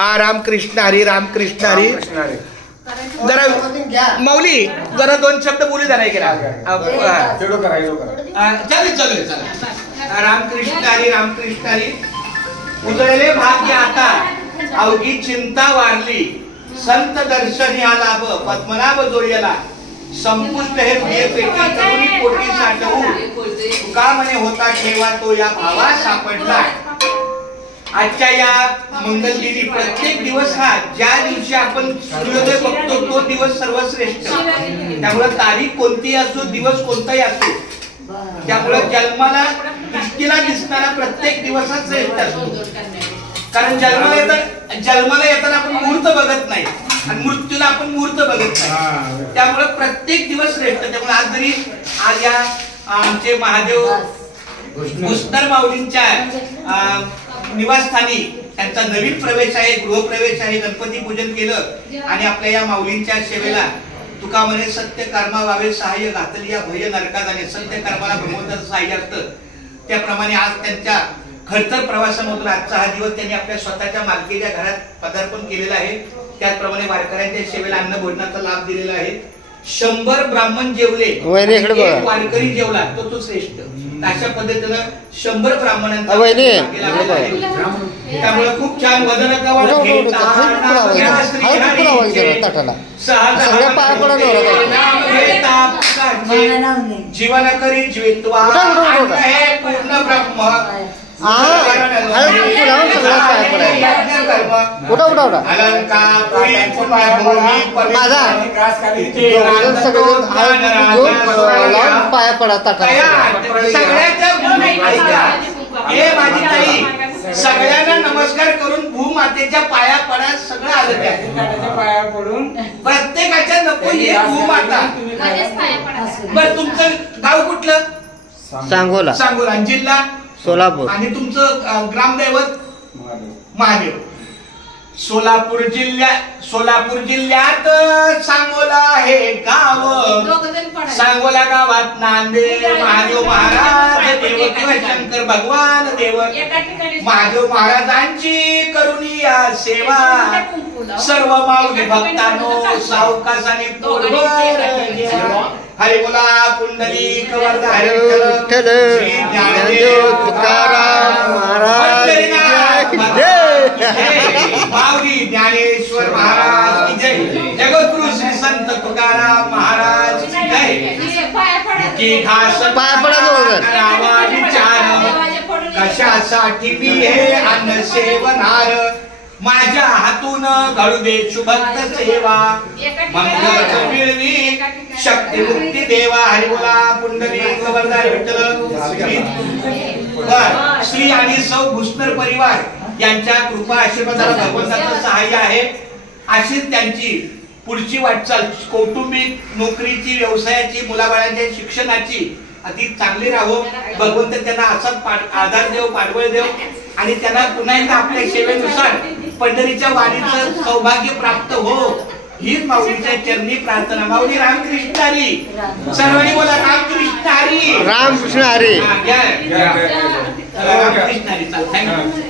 रामकृष्ण हरी, रामकृष्ण हरी. जरा माऊली जरा दोन शब्द बोलू जरा चालेल चालेल चालेल. रामकृष्ण हरी, रामकृष्ण हरी. उजळले भाग्य आता अवघी चिंता वारली, संत दर्शन या लाभ पद्मनाभ जोडला, संपुष्ट हे हृदय पेटी करुणी पोटी साठवू, तुका म्हणे होता ठेवा तो या भावा सापडला. आजच्या या मंगल दिनी प्रत्येक दिवस हा ज्या दिवशी आपण सूर्योदय बघतो तो दिवस सर्वश्रेष्ठ. त्यामुळे तारीख कोणतीही असो, दिवस कोणताही असो, त्यामुळे जन्माला दृष्टीला दिसणारा प्रत्येक दिवस हा श्रेष्ठ असतो. कारण जन्माला येताना आपण मुहूर्त बघत नाही आणि मृत्यूला आपण मुहूर्त बघत नाही. त्यामुळे प्रत्येक दिवस श्रेष्ठ. त्यामुळे आज जरी आज या आमचे महादेव भुसनर माऊलींच्या निवासस्थानी त्यांचा नवीन प्रवेश आहे, गृहप्रवेश आहे, गणपती पूजन केलं आणि आपल्या या माऊलींच्या सेवेला तुका म्हणे सत्य कर्मा व्हावे सहाय्य घातली या भय नरकात आणि सत्य कर्माला भगवंताचं सहाय्य असतं. त्याप्रमाणे आज त्यांच्या खडतर प्रवासामधून आजचा हा दिवस त्यांनी आपल्या स्वतःच्या मालकीच्या घरात पदार्पण केलेलं आहे. त्याचप्रमाणे वारकऱ्यांच्या सेवेला अन्न भोजनाचा लाभ दिलेला आहे. 100 ब्राह्मण जेवले, वारकरी जेवला तो श्रेष्ठ. अशा पद्धतीनं 100 ब्राह्मणांचा त्यामुळे खूप छान वदन जीवन करी जीवित्वा पूर्ण ब्रह्म पाया पडा सगळ्यांना नमस्कार करून भूमातेच्या पाया पडा. सगळं आलं त्या पाया पडून प्रत्येकाच्या नको हे भूमाता. बरं तुमचं गाव कुठलं? सांगोला. सांगोला. जिल्हा सोलापूर. आणि तुमचं ग्रामदैवत महादेव. सोलापूर जिल्ह्यात सांगोला हे गाव. सांगोला गावात नांदेड महादेव महाराज देव किंवा शंकर भगवान देव महादेव महाराजांची करुणी या सेवा. सर्व माऊली भक्तांनो सावकाशाने पोटभर हरी बोला. पुंडलिक वरदाय विठ्ठल श्री ज्ञानदेव तुकाराम महाराज माऊली ज्ञानेश्वर महाराज की जय. जगद्गुरु श्री संत तुकाराम महाराज की जय. की घास करावा विचार कशासाठी मी हे अन्न सेवनार. माझ्या हातून घडू दे शुभक्त सेवा. मंगळ मिळवी शक्ती मुक्ती देवा. हरी बोला. पुंडलिक वरदाय विठ्ठल श्री आणि सौ भुसनर परिवार यांच्या कृपा आशीर्वादाला भगवंताचं सहाय्य आहे. अशीच त्यांची पुढची वाटचाल कौटुंबिक नोकरीची, व्यवसायाची, मुलाबाळांच्या शिक्षणाची अति चांगली राहो. भगवंत त्यांना असाच आधार देव, पाठबळ देव आणि त्यांना पुन्हा एकदा आपल्या सेवेनुसार पंढरीच्या वारीचं सौभाग्य प्राप्त हो हीच माऊलीच्या चरणी प्रार्थना. माऊली रामकृष्ण हरी. सर्वांनी बोला रामकृष्ण हरी. रामकृष्ण हरी. रामकृष्ण हरी. थँक्यू.